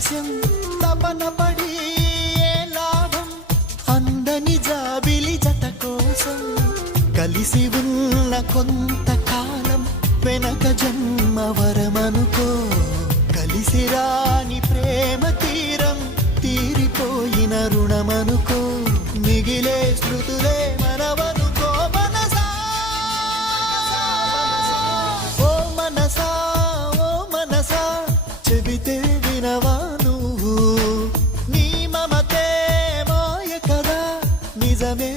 ఆలస్యం తపన పడి ఏ లాభం అందని జాబిలి జత కోసం కలిసి ఉన్న కొంతకాలం వెనక జన్మ వరమనుకో కలిసి రాని ప్రేమ తీరం తీరిపోయిన రుణమనుకో మిగిలే స్మృతులే మనవనుకో మనసా ఓ మనసా ఓ మనసా చెబితే వినవా నువ్వు నీ మమతే మాయ కదా నిజమే